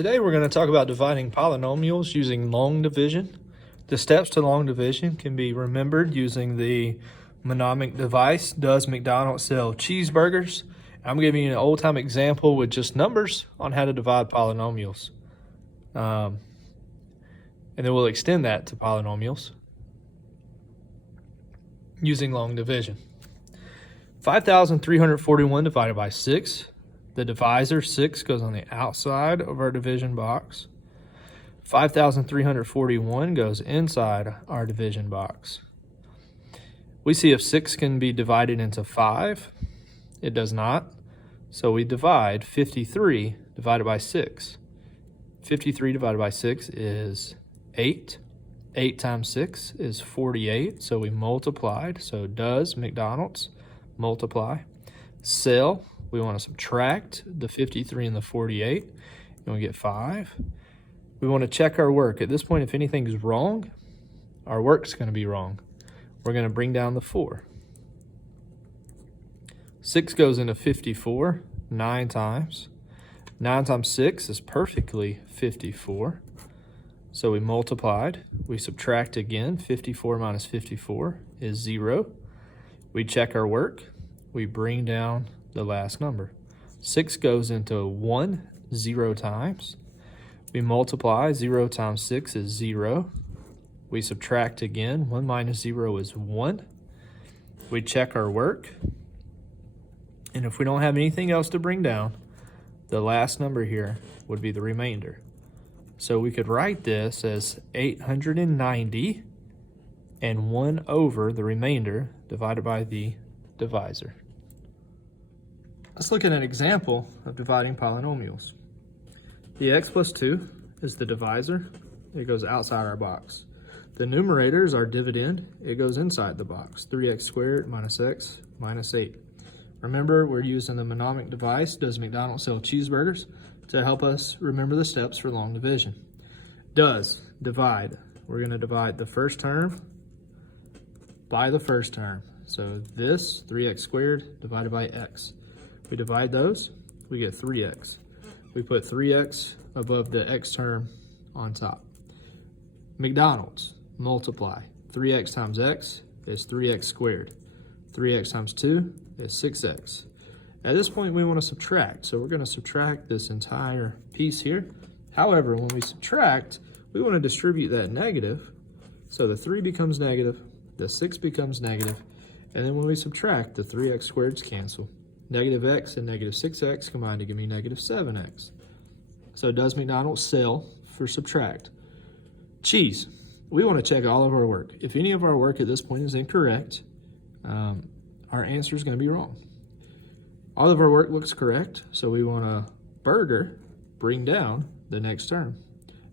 Today we're going to talk about dividing polynomials using long division. The steps to long division can be remembered using the mnemonic device, does McDonald's sell cheeseburgers? I'm giving you an old-time example with just numbers on how to divide polynomials. And then we'll extend that to polynomials using long division. 5,341 divided by 6. The divisor 6 goes on the outside of our division box. 5,341 goes inside our division box. We see if 6 can be divided into 5. It does not. So we divide 53 divided by 6. 53 divided by 6 is 8. 8 times 6 is 48. So we multiplied. So does McDonald's multiply? Sell. We want to subtract the 53 and the 48, and we get 5. We want to check our work. At this point, if anything's wrong, our work's going to be wrong. We're going to bring down the 4. 6 goes into 54 9 times. 9 times 6 is perfectly 54. So we multiplied. We subtract again. 54 minus 54 is 0. We check our work. We bring down the last number. 6 goes into 1 0 times. We multiply. 0 times 6 is 0. We subtract again. 1 minus 0 is 1. We check our work. And if we don't have anything else to bring down, the last number here would be the remainder. So we could write this as 890 and 1 over the remainder divided by the divisor. Let's look at an example of dividing polynomials. The x plus 2 is the divisor. It goes outside our box. The numerator is our dividend. It goes inside the box. 3x squared minus x minus 8. Remember, we're using the mnemonic device, does McDonald's sell cheeseburgers, to help us remember the steps for long division. Does, divide. We're going to divide the first term by the first term. So this, 3x squared divided by x. We divide those, we get 3x. We put 3x above the x term on top. McDonald's, multiply. 3x times x is 3x squared. 3x times 2 is 6x. At this point, we want to subtract. So we're going to subtract this entire piece here. However, when we subtract, we want to distribute that negative. So the 3 becomes negative, the 6 becomes negative, and then when we subtract, the 3x squareds cancel. Negative x and negative 6x combine to give me negative 7x. So does McDonald's sell for subtract? Cheese. We want to check all of our work. If any of our work at this point is incorrect, our answer is going to be wrong. All of our work looks correct, so we want a burger, bring down the next term.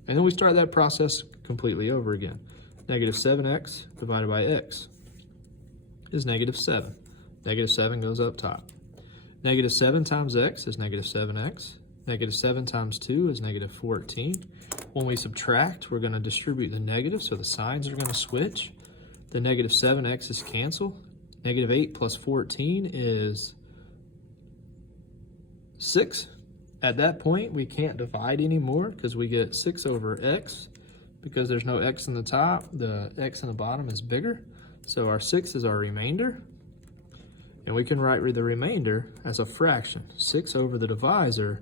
And then we start that process completely over again. Negative 7x divided by x is negative 7. Negative 7 goes up top. Negative 7 times x is negative 7x. Negative 7 times 2 is negative 14. When we subtract, we're going to distribute the negative, so the signs are going to switch. The negative 7x is canceled. Negative 8 plus 14 is 6. At that point, we can't divide anymore because we get 6 over x. Because there's no x in the top, the x in the bottom is bigger. So our 6 is our remainder. And we can write the remainder as a fraction. 6 over the divisor,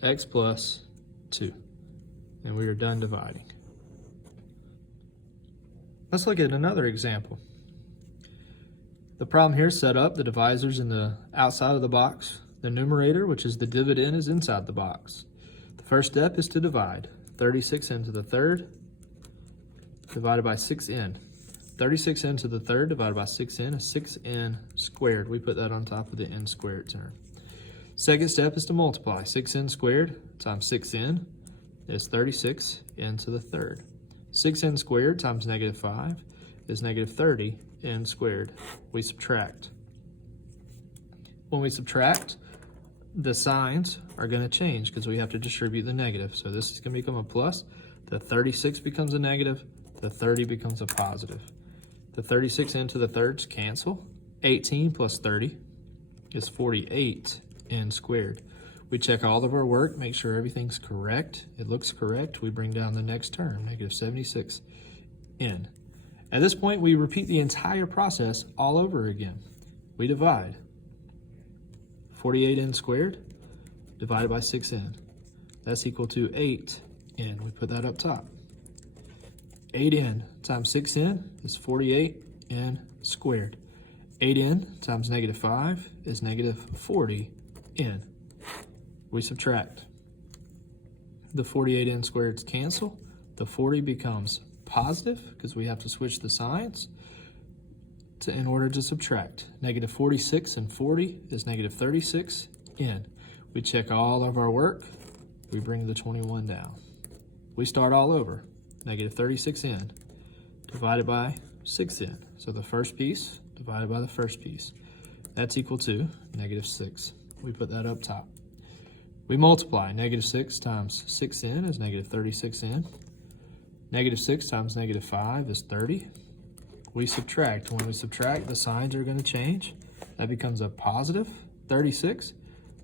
x plus 2. And we are done dividing. Let's look at another example. The problem here is set up. The divisor's in the outside of the box. The numerator, which is the dividend, is inside the box. The first step is to divide. 36n to the third divided by 6n. 36n to the third divided by 6n is 6n squared. We put that on top of the n squared term. Second step is to multiply. 6n squared times 6n is 36n to the third. 6n squared times negative 5 is negative 30n squared. We subtract. When we subtract, the signs are going to change because we have to distribute the negative. So this is going to become a plus. The 36 becomes a negative. The 30 becomes a positive. The 36n to the thirds cancel. 18 plus 30 is 48n squared. We check all of our work, make sure everything's correct. It looks correct. We bring down the next term, negative 76n. At this point, we repeat the entire process all over again. We divide 48n squared divided by 6n. That's equal to 8n. We put that up top. 8n times 6n is 48n squared. 8n times negative 5 is negative 40n. We subtract. The 48n squareds cancel. The 40 becomes positive because we have to switch the signs in order to subtract. Negative 46 and 40 is negative 36n. We check all of our work. We bring the 21 down. We start all over. Negative 36n divided by 6n. So the first piece divided by the first piece. That's equal to negative 6. We put that up top. We multiply. Negative 6 times 6n is negative 36n. Negative 6 times negative 5 is 30. We subtract. When we subtract, the signs are going to change. That becomes a positive 36.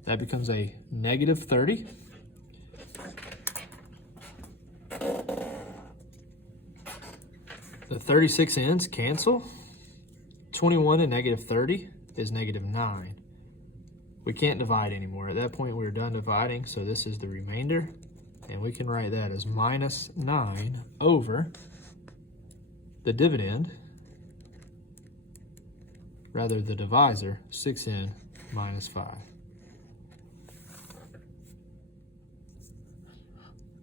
That becomes a negative 30. The 36n's cancel. 21 and negative 30 is negative 9. We can't divide anymore. At that point, we're done dividing, so this is the remainder. And we can write that as minus 9 over the dividend, rather the divisor, 6n minus 5.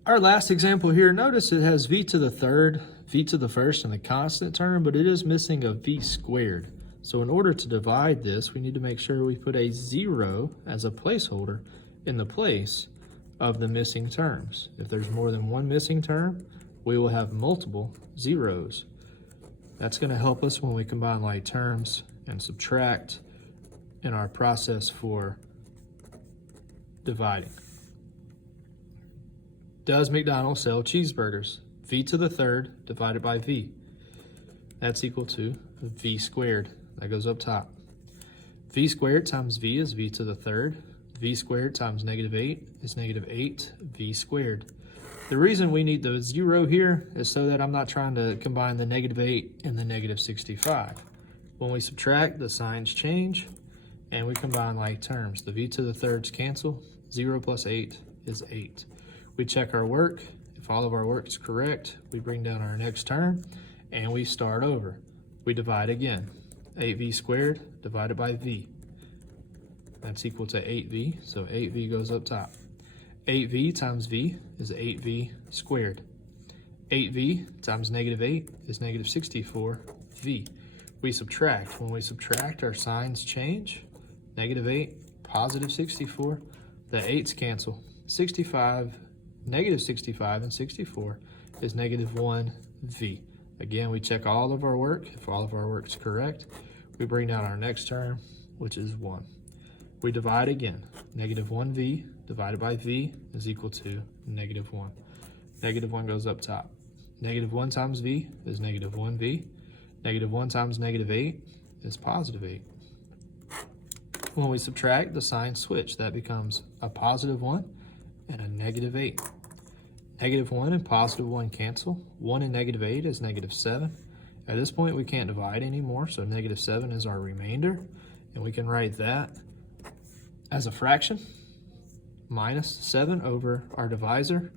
Our last example here, notice it has v to the third, v to the first, and the constant term, but it is missing a v squared. So in order to divide this, we need to make sure we put a 0 as a placeholder in the place of the missing terms. If there's more than one missing term, we will have multiple zeros. That's going to help us when we combine like terms and subtract in our process for dividing. Does McDonald's sell cheeseburgers? V to the third divided by v. That's equal to v squared. That goes up top. V squared times v is v to the third. V squared times negative 8 is negative 8v squared. The reason we need the 0 here is so that I'm not trying to combine the negative 8 and the negative 65. When we subtract, the signs change, and we combine like terms. The v to the thirds cancel. 0 plus 8 is 8. We check our work. If all of our work is correct, we bring down our next term, and we start over. We divide again. 8v squared divided by v. That's equal to 8v, so 8v goes up top. 8v times v is 8v squared. 8v times negative 8 is negative 64v. We subtract. When we subtract, our signs change. Negative 8, positive 64. The 8's cancel. 65, negative 65 and 64 is negative 1v. Again, we check all of our work. If all of our work is correct, we bring down our next term, which is 1. We divide again. Negative 1v divided by v is equal to negative 1. Negative 1 goes up top. Negative 1 times v is negative 1v. Negative 1 times negative 8 is positive 8. When we subtract, the signs switch. That becomes a positive 1 and a negative 8. Negative 1 and positive 1 cancel. 1 and negative 8 is negative 7. At this point, we can't divide anymore, so negative 7 is our remainder, and we can write that as a fraction, minus 7 over our divisor,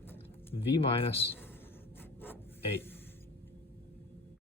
v minus 8.